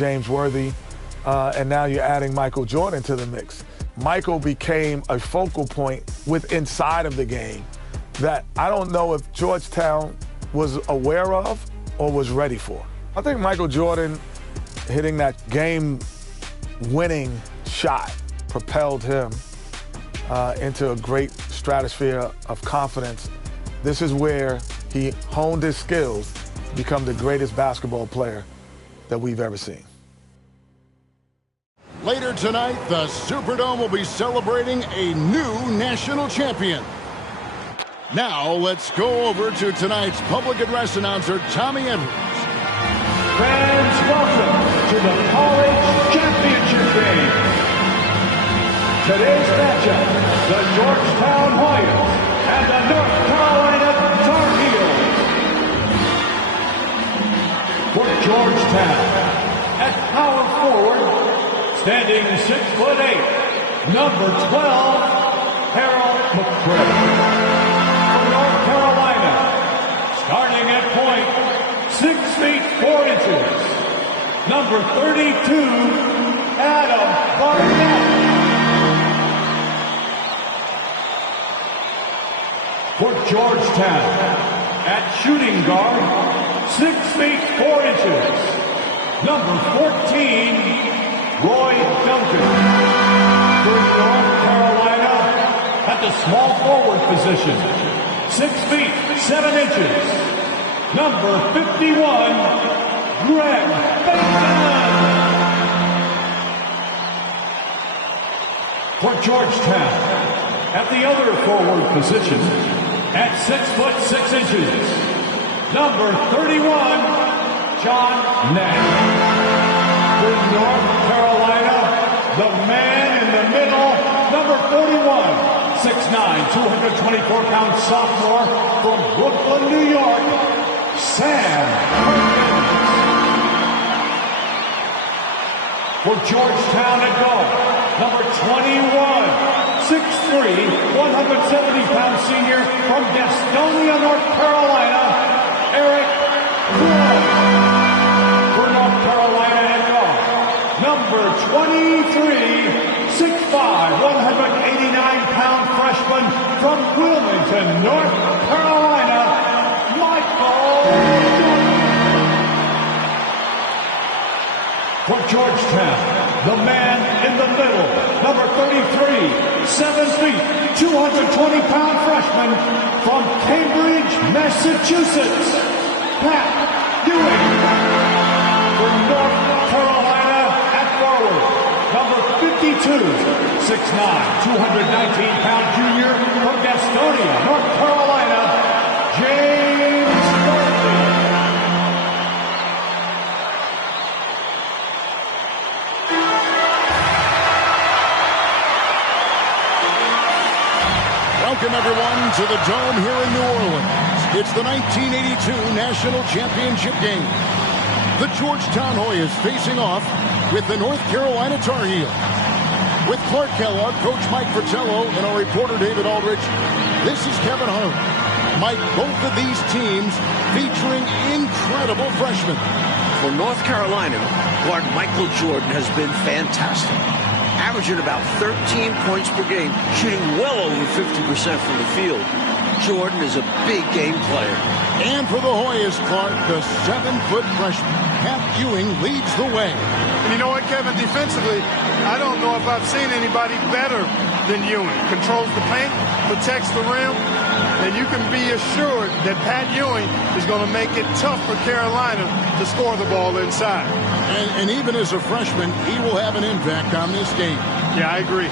James Worthy, and now you're adding Michael Jordan to the mix. Michael became a focal point inside of the game that I don't know if Georgetown was aware of or was ready for. I think Michael Jordan hitting that game-winning shot propelled him into a great stratosphere of confidence. This is where he honed his skills to become the greatest basketball player that we've ever seen. Later tonight, the Superdome will be celebrating a new national champion. Now, let's go over to tonight's public address announcer, Tommy Edwards. Fans, welcome to the College Championship Game. Today's matchup, the Georgetown Hoyas and the North Carolina Tar Heels. For Georgetown, at power forward, standing 6'8", number 12, Harold McCray. For North Carolina, starting at point, 6 feet 4 inches, number 32, Adam Barnett. For Georgetown, at shooting guard, 6 feet 4 inches, number 14, Roy Duncan. For North Carolina, at the small forward position, 6 feet 7 inches, number 51, Greg Bacon. For Georgetown, at the other forward position, at 6'6" number 31, John Nash. For North Carolina, the man in the middle, number 41, 6'9", 224-pound sophomore from Brooklyn, New York, Sam Perkins. For Georgetown at guard, number 21, 6'3", 170-pound senior from Gastonia, North Carolina, Eric Crow. For North Carolina at guard, number 23, 6'5", 189-pound freshman from Wilmington, North Carolina, Michael Jordan. For Georgetown, the man in the middle, number 33, 7 feet, 220-pound freshman from Cambridge, Massachusetts, Pat Ewing. For North Carolina at forward, number 52, 6'9", 219-pound junior from Gastonia, North Carolina, James Worthy. Welcome, everyone, to the Dome here in New Orleans. It's the 1982 National Championship game. The Georgetown Hoyas facing off with the North Carolina Tar Heels. With Clark Kellogg, Coach Mike Fratello, and our reporter David Aldrich, this is Kevin Harlan. Mike, both of these teams featuring incredible freshmen. For North Carolina, guard Michael Jordan has been fantastic. Averaging about 13 points per game, shooting well over 50% from the field. Jordan is a big game player. And for the Hoyas, Clark, the 7-foot freshman, Pat Ewing, leads the way. And you know what, Kevin? Defensively, I don't know if I've seen anybody better than Ewing. Controls the paint, protects the rim, and you can be assured that Pat Ewing is going to make it tough for Carolina to score the ball inside. And even as a freshman, he will have an impact on this game. Yeah, I agree.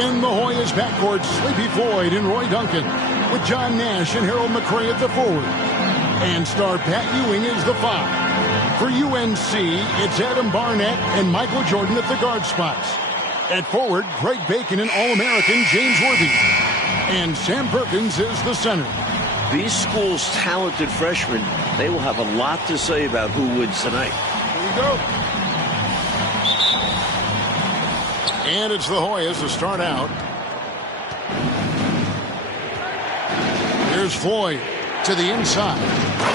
In the Hoyas backcourt, Sleepy Floyd and Roy Duncan, with John Nash and Harold McCray at the forward. And star Pat Ewing is the 5. For UNC, it's Adam Barnett and Michael Jordan at the guard spots. At forward, Greg Bacon and All-American James Worthy. And Sam Perkins is the center. These schools' talented freshmen, they will have a lot to say about who wins tonight. Here we go. And it's the Hoyas to start out. Here's Floyd to the inside.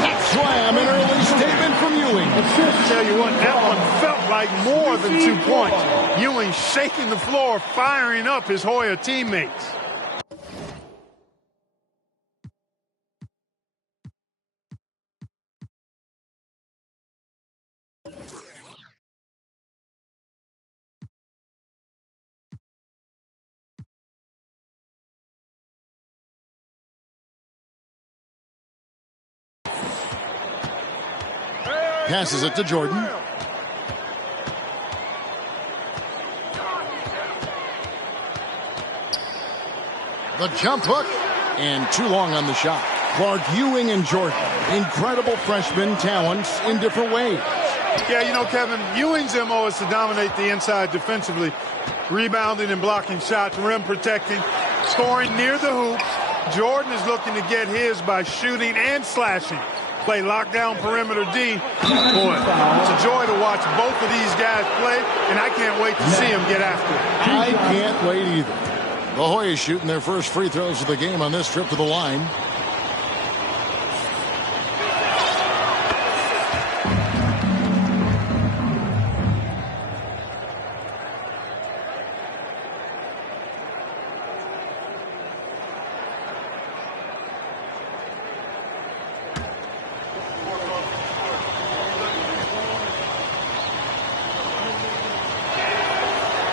That's slam, an early statement from Ewing. I tell you what, that one felt like more than 2 points. Ewing shaking the floor, firing up his Hoya teammates. Passes it to Jordan. The jump hook, and too long on the shot. Clark, Ewing, and Jordan, incredible freshman talents in different ways. Yeah, you know, Kevin, Ewing's MO is to dominate the inside defensively, rebounding and blocking shots, rim protecting, scoring near the hoop. Jordan is looking to get his by shooting and slashing. Play lockdown perimeter D. Boy, it's a joy to watch both of these guys play, and I can't wait to see them get after it. I can't wait either. The Hoyas shooting their first free throws of the game on this trip to the line.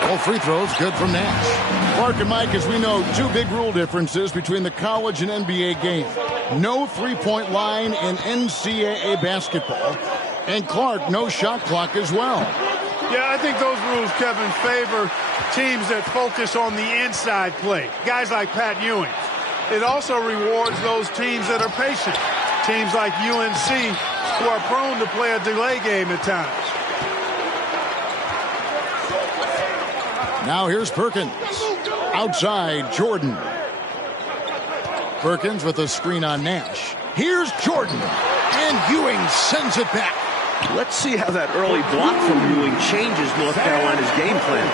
All free throws good from Nash. Clark and Mike, as we know, 2 big rule differences between the college and NBA game. No three-point line in NCAA basketball. And Clark, no shot clock as well. Yeah, I think those rules, Kevin, favor teams that focus on the inside play. Guys like Pat Ewing. It also rewards those teams that are patient. Teams like UNC who are prone to play a delay game at times. Now here's Perkins. Outside, Jordan. Perkins with a screen on Nash. Here's Jordan. And Ewing sends it back. Let's see how that early block from Ewing changes North Carolina's game plan.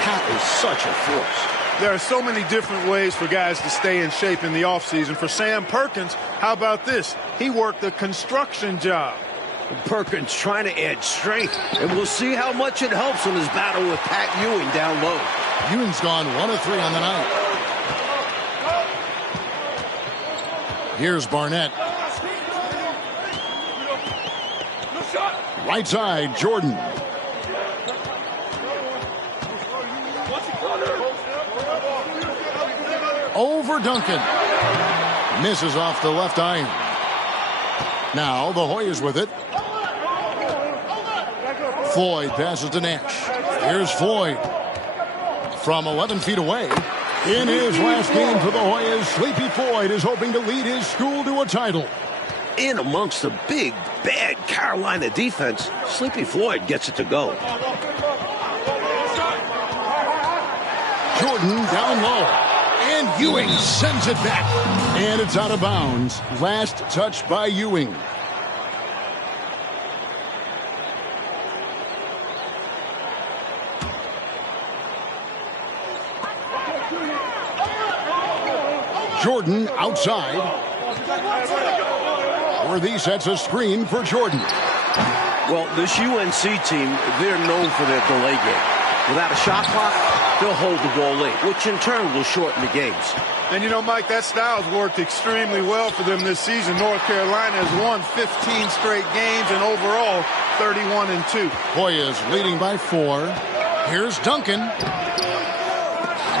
Pat is such a force. There are so many different ways for guys to stay in shape in the offseason. For Sam Perkins, how about this? He worked a construction job. Perkins trying to add strength, and we'll see how much it helps in his battle with Pat Ewing down low. Ewing's gone 1 of 3 on the night. Here's Barnett. Right side, Jordan. Over Duncan. Misses off the left iron. Now the Hoyas with it. Floyd passes to Nash. Here's Floyd. From 11 feet away. In his last game for the Hoyas, Sleepy Floyd is hoping to lead his school to a title. In amongst the big, bad Carolina defense, Sleepy Floyd gets it to go. Jordan down low. And Ewing sends it back. And it's out of bounds. Last touch by Ewing. Jordan outside. Worthy sets a screen for Jordan. Well, this UNC team, they're known for their delay game. Without a shot clock, they'll hold the ball late, which in turn will shorten the games. And you know, Mike, that style's worked extremely well for them this season. North Carolina has won 15 straight games and overall 31-2. Hoyas leading by 4. Here's Duncan.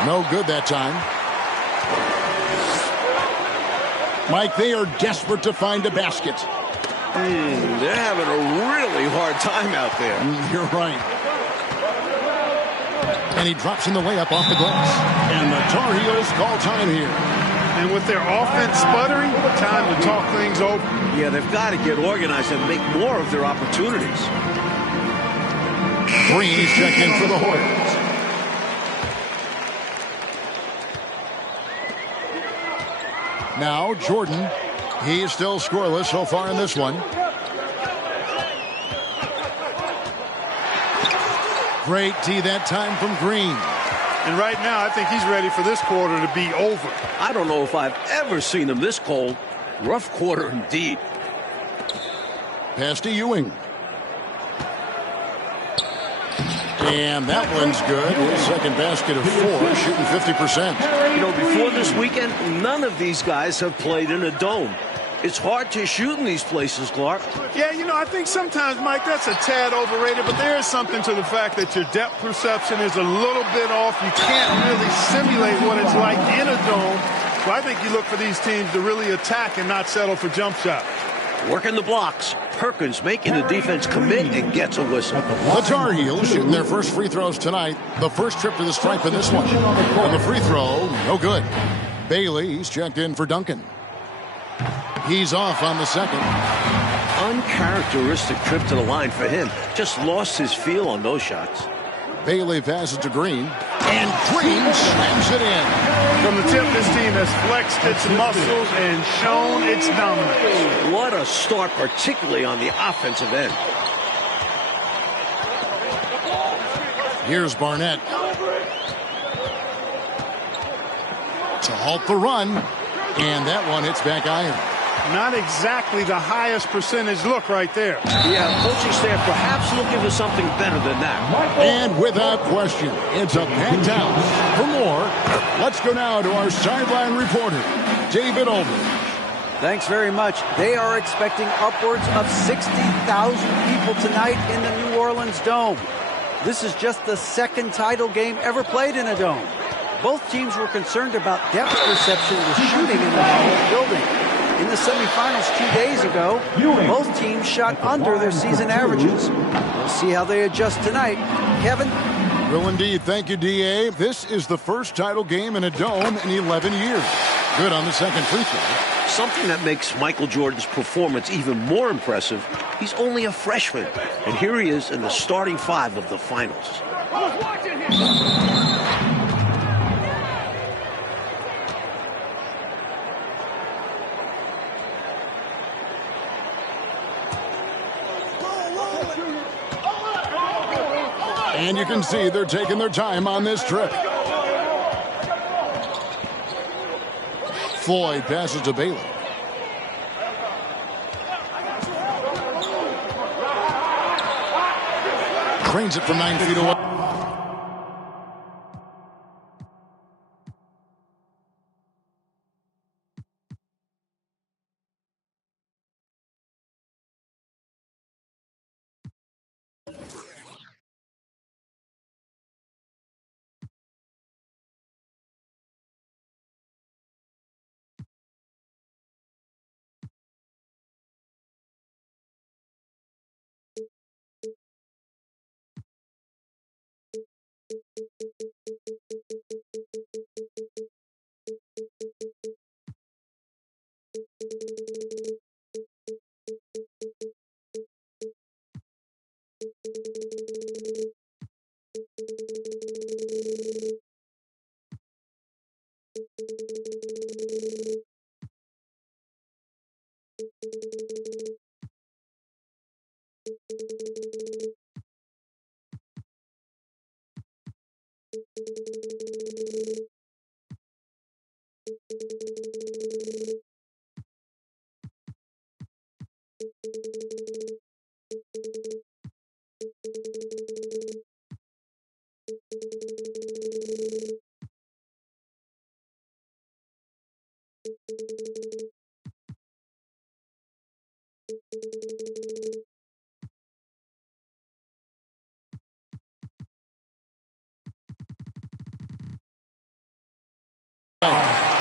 No good that time. Mike, they are desperate to find a basket. They're having a really hard time out there. You're right. And he drops in the layup off the glass. And the Tar Heels call time here. And with their offense sputtering, time to talk things over. Yeah, they've got to get organized and make more of their opportunities. Green's checked in for the Hoyas. Now Jordan. He is still scoreless so far in this one. Great D that time from Green. And right now, I think he's ready for this quarter to be over. I don't know if I've ever seen him this cold. Rough quarter indeed. Pass to Ewing. And that one's good. His second basket of 4, shooting 50%. You know, before this weekend, none of these guys have played in a dome. It's hard to shoot in these places, Clark. Yeah, you know, I think sometimes, Mike, that's a tad overrated, but there is something to the fact that your depth perception is a little bit off. You can't really simulate what it's like in a dome. So I think you look for these teams to really attack and not settle for jump shots. Working the blocks. Perkins making the defense commit and gets a whistle. The Tar Heels shooting their first free throws tonight. The first trip to the stripe in this one. And the free throw, no good. Bailey's checked in for Duncan. He's off on the second. Uncharacteristic trip to the line for him. Just lost his feel on those shots. Bailey passes to Green. And Green slams it in. From the tip, this team has flexed its muscles and shown its dominance. What a start, particularly on the offensive end. Here's Barnett. To halt the run. And that one hits back iron. Not exactly the highest percentage look right there. Yeah, coaching staff perhaps looking for something better than that. And without question, it's a packed house. For more, let's go now to our sideline reporter, David Aldridge. Thanks very much. They are expecting upwards of 60,000 people tonight in the New Orleans Dome. This is just the second title game ever played in a dome. Both teams were concerned about depth perception with shooting in the whole building. In the semifinals 2 days ago, both teams shot under their season averages. We'll see how they adjust tonight. Kevin? Will indeed. Thank you, D.A. This is the first title game in a dome in 11 years. Good on the second free throw. Something that makes Michael Jordan's performance even more impressive, he's only a freshman. And here he is in the starting 5 of the finals. I was watching him. And you can see they're taking their time on this trip. Floyd passes to Bailey. Trains it from 9 feet away.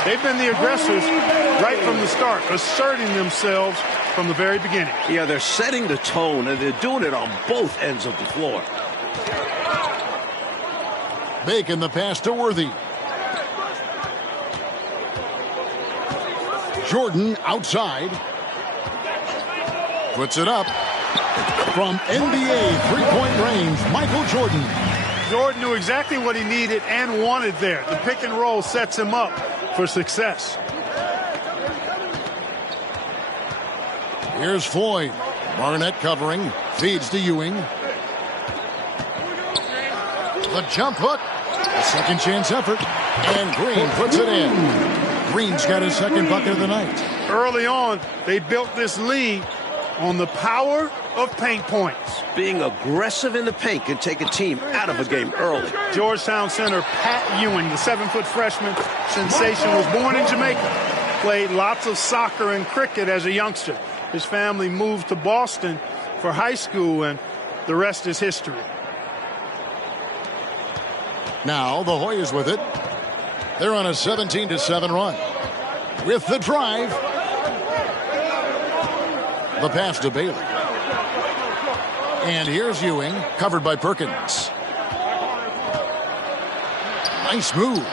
They've been the aggressors right from the start, asserting themselves from the very beginning. Yeah, they're setting the tone, and they're doing it on both ends of the floor. Making the pass to Worthy. Jordan outside. Puts it up. From NBA three-point range, Michael Jordan. Jordan knew exactly what he needed and wanted there. The pick and roll sets him up for success. Here's Floyd. Barnett covering. Feeds to Ewing. The jump hook. A second chance effort. And Green puts it in. Green's got his second bucket of the night. Early on, they built this lead on the power of paint points. Being aggressive in the paint can take a team out of a game early. Georgetown center Pat Ewing, the 7-foot freshman sensation, was born in Jamaica. Played lots of soccer and cricket as a youngster. His family moved to Boston for high school, and the rest is history. Now the Hoyas with it. They're on a 17-7 run. With the drive. The pass to Bailey. And here's Ewing, covered by Perkins. Nice move.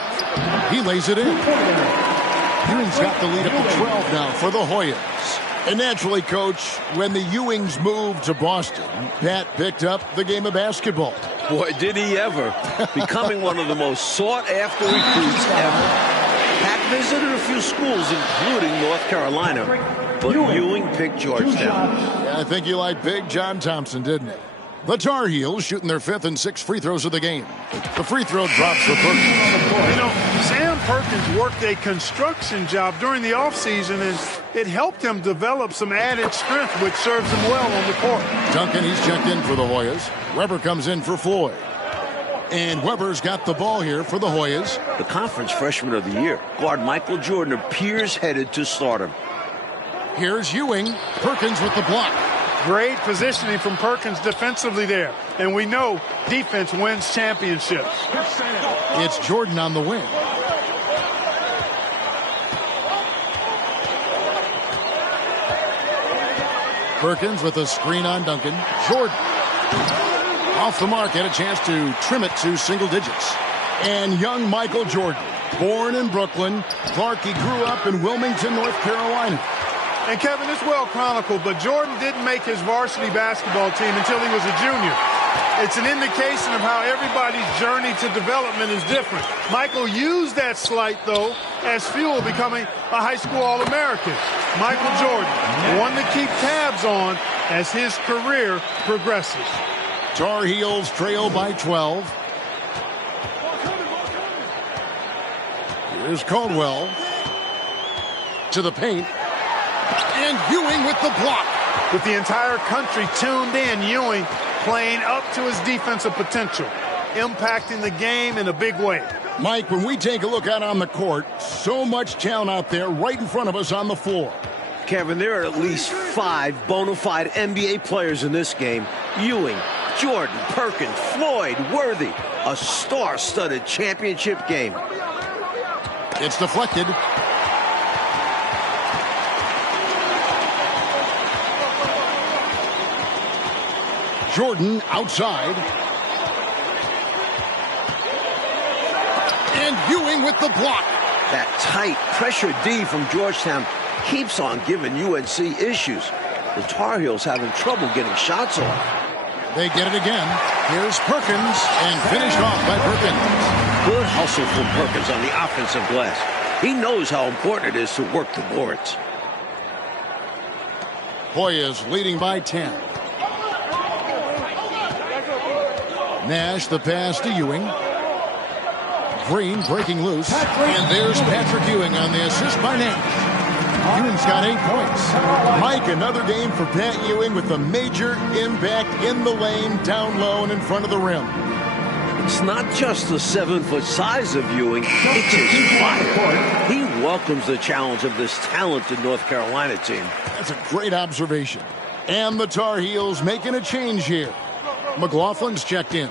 He lays it in. Ewing's got the lead up to 12 now for the Hoyas. And naturally, Coach, when the Ewings moved to Boston, Pat picked up the game of basketball. Boy, did he ever. Becoming one of the most sought-after recruits ever. Pat visited a few schools, including North Carolina, but Ewing picked Georgetown. Yeah, I think you liked Big John Thompson, didn't it? The Tar Heels shooting their 5th and 6th free throws of the game. The free throw drops for Perkins. You know, Sam Perkins worked a construction job during the offseason, and it helped him develop some added strength, which serves him well on the court. Duncan, he's checked in for the Hoyas. Weber comes in for Floyd. And Weber's got the ball here for the Hoyas. The conference freshman of the year, guard Michael Jordan, appears headed to stardom. Here's Ewing. Perkins with the block. Great positioning from Perkins defensively there. And we know defense wins championships. It's Jordan on the wing. Perkins with a screen on Duncan. Jordan. Off the mark, had a chance to trim it to single digits. And young Michael Jordan, born in Brooklyn. Clark, he grew up in Wilmington, North Carolina. And Kevin, it's well chronicled, but Jordan didn't make his varsity basketball team until he was a junior. It's an indication of how everybody's journey to development is different. Michael used that slight, though, as fuel, becoming a high school All-American. Michael Jordan, one to keep tabs on as his career progresses. Tar Heels trail by 12. Here's Caldwell to the paint. And Ewing with the block. With the entire country tuned in, Ewing playing up to his defensive potential, impacting the game in a big way. Mike, when we take a look out on the court, so much talent out there right in front of us on the floor. Kevin, there are at least 5 bona fide NBA players in this game. Ewing, Jordan, Perkins, Floyd, Worthy. A star-studded championship game. It's deflected. Jordan outside. And Ewing with the block. That tight pressure D from Georgetown keeps on giving UNC issues. The Tar Heels having trouble getting shots off. They get it again. Here's Perkins, and finished off by Perkins. Good hustle from Perkins on the offensive glass. He knows how important it is to work the boards. Hoyas leading by 10. Nash, the pass to Ewing. Green breaking loose. And there's Patrick Ewing on the assist by Nash. Ewing's got 8 points. Mike, another game for Pat Ewing with a major impact in the lane, down low, and in front of the rim. It's not just the 7-foot size of Ewing, it's his fire. He welcomes the challenge of this talented North Carolina team. That's a great observation. And the Tar Heels making a change here. McLaughlin's checked in.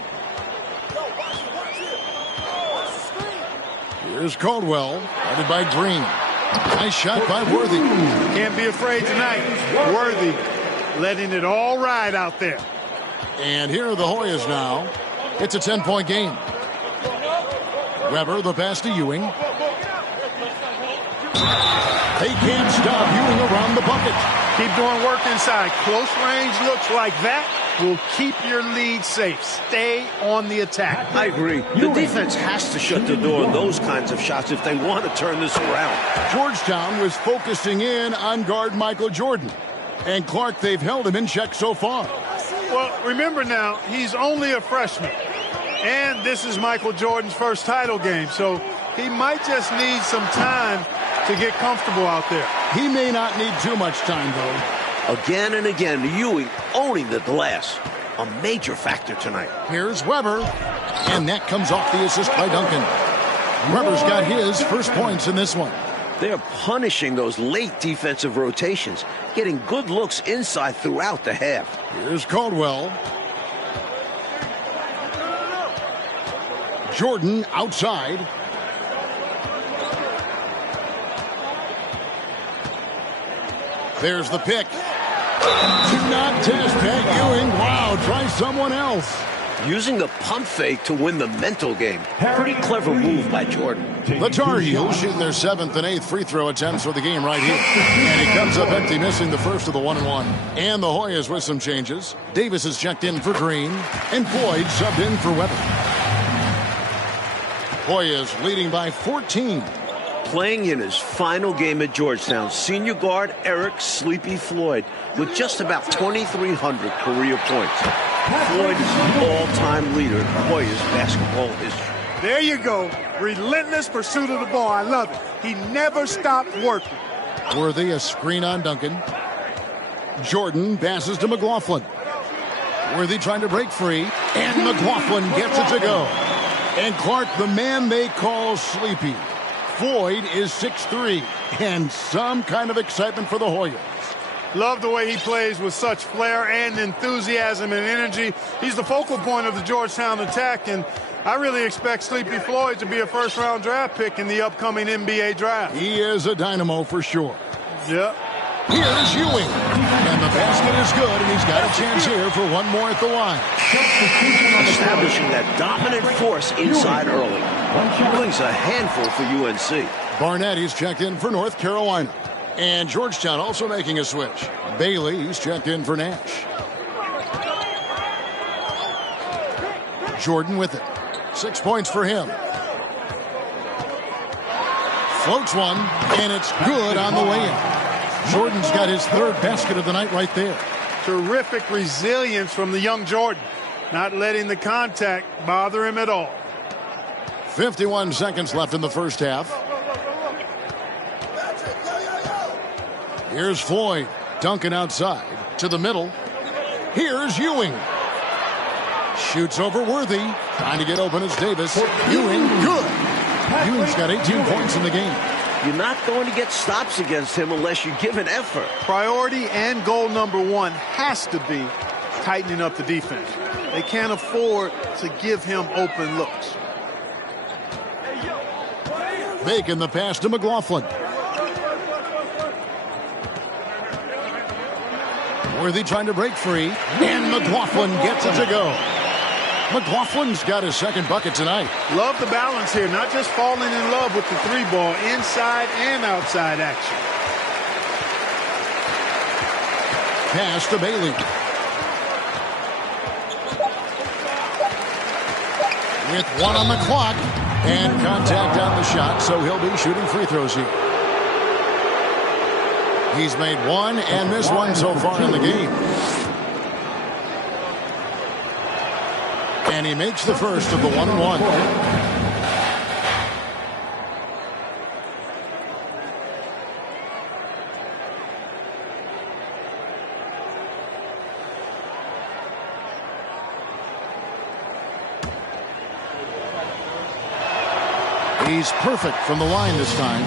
Here's Caldwell, headed by Green. Nice shot by Worthy. Can't be afraid tonight. Worthy letting it all ride out there. And here are the Hoyas now. It's a 10-point game. Weber, the pass to Ewing. They can't stop Ewing around the bucket. Keep doing work inside. Close range looks like that will keep your lead safe. Stay on the attack. I agree. The defense has to shut the door on those kinds of shots if they want to turn this around. Georgetown was focusing in on guard Michael Jordan. And Clark, they've held him in check so far. Well, remember now, he's only a freshman. And this is Michael Jordan's first title game. So he might just need some time to get comfortable out there. He may not need too much time, though. Again and again, Ewing owning the glass. A major factor tonight. Here's Weber, and that comes off the assist by Duncan. Weber's got his first points in this one. They're punishing those late defensive rotations, getting good looks inside throughout the half. Here's Caldwell. Jordan outside. There's the pick. Do not test Pat Ewing. Wow, try someone else. Using the pump fake to win the mental game. Pretty clever move by Jordan. The Tar Heels shooting their 7th and 8th free throw attempts for the game right here. And he comes up empty, missing the first of the 1-and-1. And the Hoyas with some changes. Davis is checked in for Green, and Floyd subbed in for Weber. Hoyas leading by 14. Playing in his final game at Georgetown, senior guard Eric Sleepy Floyd with just about 2,300 career points. Floyd is the all-time leader in Hoyas basketball history. There you go. Relentless pursuit of the ball. I love it. He never stopped working. Worthy a screen on Duncan. Jordan passes to McLaughlin. Worthy trying to break free. And McLaughlin gets it to go. And Clark, the man they call Sleepy. Floyd is 6'3", and some kind of excitement for the Hoyas. Love the way he plays with such flair and enthusiasm and energy. He's the focal point of the Georgetown attack, and I really expect Sleepy Floyd to be a first-round draft pick in the upcoming NBA draft. He is a dynamo for sure. Yep. Here's Ewing, and the basket is good, and he's got a chance here for one more at the line. Establishing that dominant force inside early. Ewing's a handful for UNC. Barnett is checked in for North Carolina. And Georgetown also making a switch. Bailey's checked in for Nash. Jordan with it. 6 points for him. Floats one, and it's good on the way in. Jordan's got his third basket of the night right there. Terrific resilience from the young Jordan. Not letting the contact bother him at all. 51 seconds left in the first half. Here's Floyd. Duncan outside to the middle. Here's Ewing. Shoots over Worthy. Trying to get open is Davis. Ewing, good. Ewing's got 18 points in the game. You're not going to get stops against him unless you give an effort. Priority and goal number one has to be tightening up the defense. They can't afford to give him open looks. Making the pass to McLaughlin. Worthy trying to break free. And McLaughlin gets it to go. McLaughlin's got his second bucket tonight. Love the balance here. Not just falling in love with the three ball. Inside and outside action. Pass to Bailey. With one on the clock. And contact on the shot, so he'll be shooting free throws here. He's made one and missed one so far in the game. And he makes the first of the 1-and-1. He's perfect from the line this time.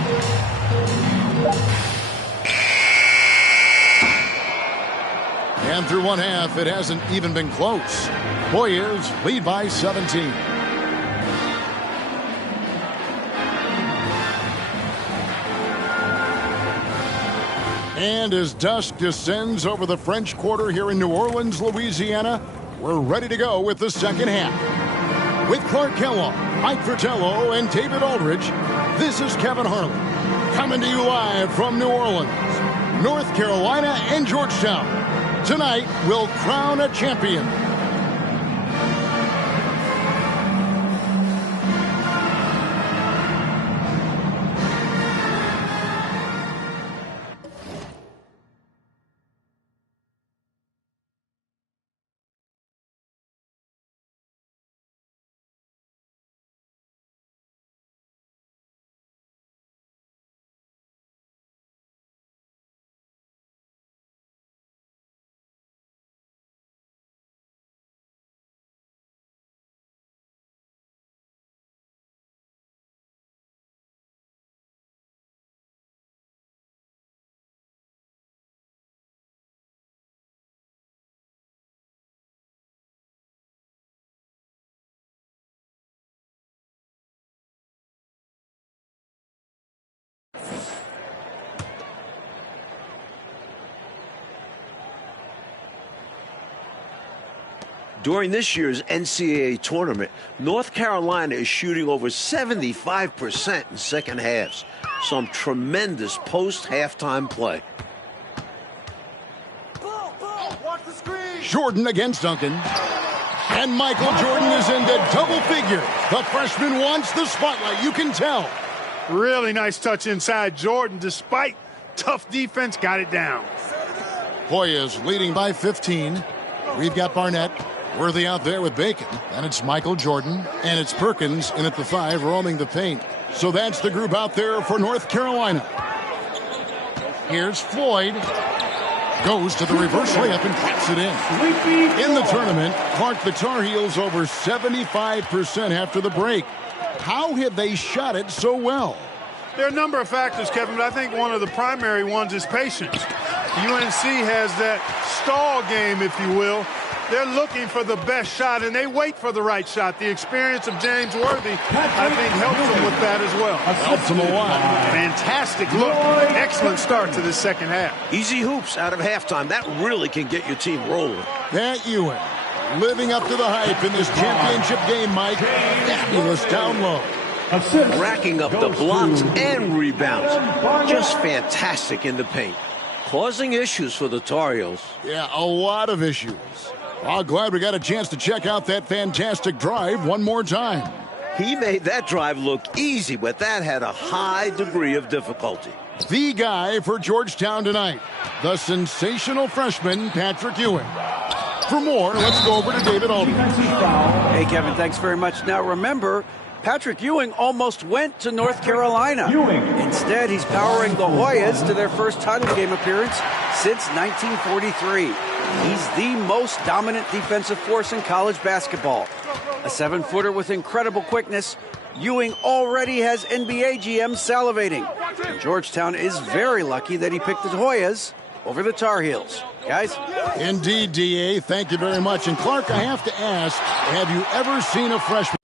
And through one half, it hasn't even been close. Hoyas lead by 17. And as dusk descends over the French Quarter here in New Orleans, Louisiana, we're ready to go with the second half. With Clark Kellogg, Mike Fratello, and David Aldridge, this is Kevin Harlan, coming to you live from New Orleans, North Carolina, and Georgetown. Tonight, we'll crown a champion. During this year's NCAA tournament, North Carolina is shooting over 75% in second halves. Some tremendous post-halftime play. Jordan against Duncan. And Michael Jordan is into double figures. The freshman wants the spotlight, you can tell. Really nice touch inside. Jordan, despite tough defense, got it down. Hoyas leading by 15. We've got Barnett. Worthy out there with Bacon. And it's Michael Jordan. And it's Perkins in at the 5 roaming the paint. So that's the group out there for North Carolina. Here's Floyd. Goes to the reverse layup and pops it in. In the tournament, Clark, the Tar Heels over 75% after the break. How have they shot it so well? There are a number of factors, Kevin, but I think one of the primary ones is patience. UNC has that stall game, if you will. They're looking for the best shot, and they wait for the right shot. The experience of James Worthy, I think, helps them with that as well. Helps them a lot. Fantastic look. Excellent start to the second half. Easy hoops out of halftime. That really can get your team rolling. That Ewing living up to the hype in this championship game, Mike. Fabulous down low. Racking up the blocks and rebounds. Just fantastic in the paint. Causing issues for the Tar Heels. Yeah, a lot of issues. Oh, glad we got a chance to check out that fantastic drive one more time. He made that drive look easy, but that had a high degree of difficulty. The guy for Georgetown tonight, the sensational freshman, Patrick Ewing. For more, let's go over to David Aldridge. Hey, Kevin, thanks very much. Now, remember, Patrick Ewing almost went to North Carolina. Instead, he's powering the Hoyas to their first title game appearance since 1943. He's the most dominant defensive force in college basketball. A 7-footer with incredible quickness, Ewing already has NBA GMs salivating. And Georgetown is very lucky that he picked the Hoyas over the Tar Heels. Guys? Indeed, D.A. Thank you very much. And Clark, I have to ask, have you ever seen a freshman